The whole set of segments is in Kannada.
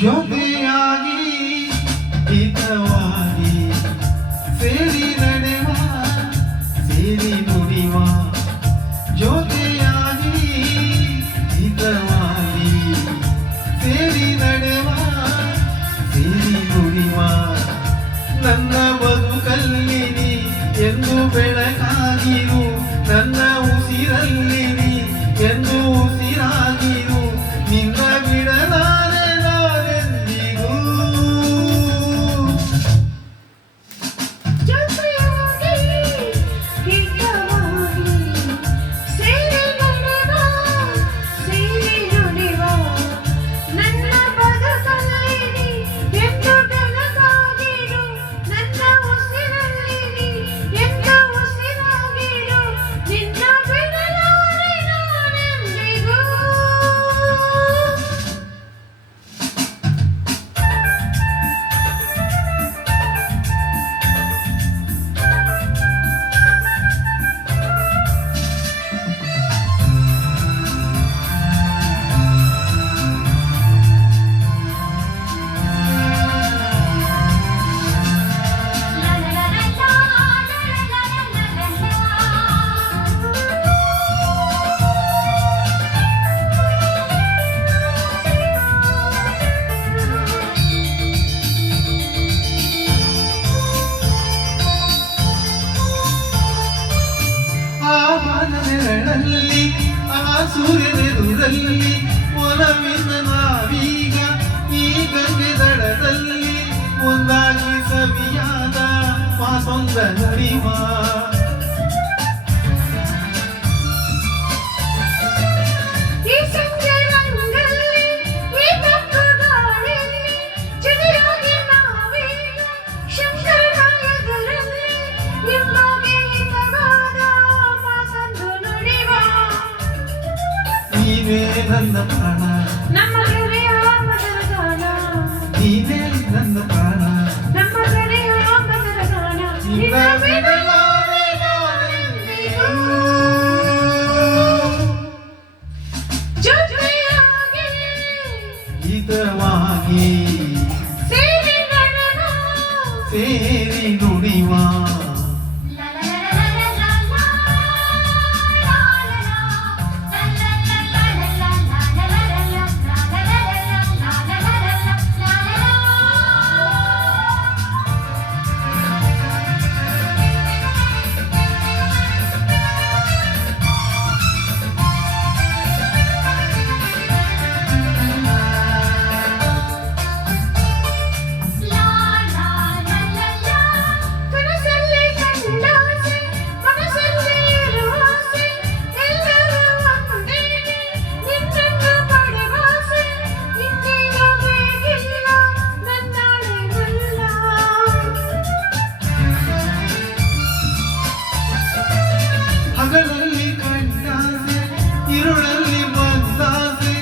ಜೊತೆಯಾಗಿ ಹಿತವಾಗಿ ಸೇರಿ ನಡೆವ ಸೇರಿ ನುಡಿವ ಜೊತೆಯಾಗಿ ಹಿತವಾಗಿ ಸೇರಿ ನಡೆವ ಸೇರಿ ನುಡಿವ ನನ್ನ ಬದುಕಲ್ಲಿ ನೀ ಎಂದು ಬೆಳಕಾಗಿರು ನನ್ನ ಉಸಿರಲ್ಲಿ ನೀ ಎಂದು ಉಸಿರಾಗಿರು ನಿನ್ನ ಬಿಡಲಾರೆ ನಾನೆಂದಿಗೂ ನೆರಳಲ್ಲಿ ಆ ಸೂರ್ಯನೆದುರಲ್ಲಿ ಒಲವಿನ ನಾವೀಗ ಈ ಗಂಗೆ ದಡದಲ್ಲಿ ಒಂದಾಗಿ ಸವಿಯಾದ ಮಾಸೊಂದ ನಡಿವ ನೀನೇ ನನ್ನ ಪ್ರಾಣ ನಮ್ಮ ಗೆಳೆಯ ಮಧುರ ಗಾನ ನೀನೇ ನನ್ನ ಪ್ರಾಣ ನಮ್ಮ ಗೆಳೆಯ ಮಧುರ ಗಾನ ನಿನ್ನ ಬಿಡಲಾರೆ ನಾನೆಂದಿಗೂ ಜೊತೆಯಾಗಿ ಹಿತವಾಗಿ ಸೇರಿ ನಡೆವ ಸೇರಿ ನುಡಿವ ಹಗಲಲ್ಲಿ ಕಂಡಾಸೆ ഇരുಳಲ್ಲಿ ಬಂದಾಸೆ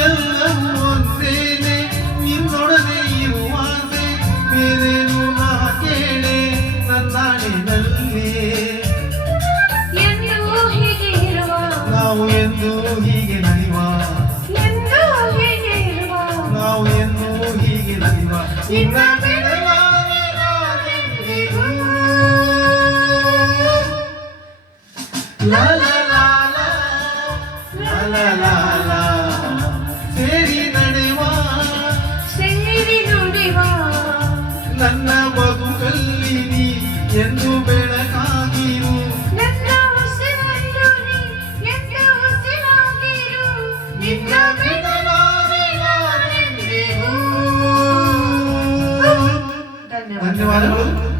ಎಲ್ಲವೂ ಒಂದೇನೆ ನಿನ್ನೊಡನೆ ಇರುವಾಸೆ ಬೇರೇನು ನಾ ಕೇಳೆ ನನ್ನಾಡಿನಲ್ಲಿ ಎಂದು ಹೀಗೆ ಇರುವ ನಾವು ಎಂದು ಹೀಗೆ ನಡೆಯುವ ಎಂದು ಹೀಗೆ ಇರುವ ನಾವು ಎಂದು ಹೀಗೆ ನಡೆಯುವ ನಿನ್ನ ಬಿಡಲಾರೆ ನಾನೆಂದಿಗೂ ಲಾ ಲಾ ಲಾ ಲಾ ಲಾ ಲಾ ಲಾ ಸೇರಿ ನಡೆವ ಸೇರಿ ನುಡಿವ ನನ್ನ ಬದುಕಲ್ಲಿ ನೀ ಎಂದು ಬೆಳಕಾಗಿರು ನನ್ನ ಉಸಿರನ್ನು ನೀ ಎಂದು ಉಸಿರಾಗಿರು ನಿನ್ನ ಬಿಡಲಾರೆ ನಾನೆಂದಿಗೂ ಧನ್ಯವಾದ ಧನ್ಯವಾದಗಳು.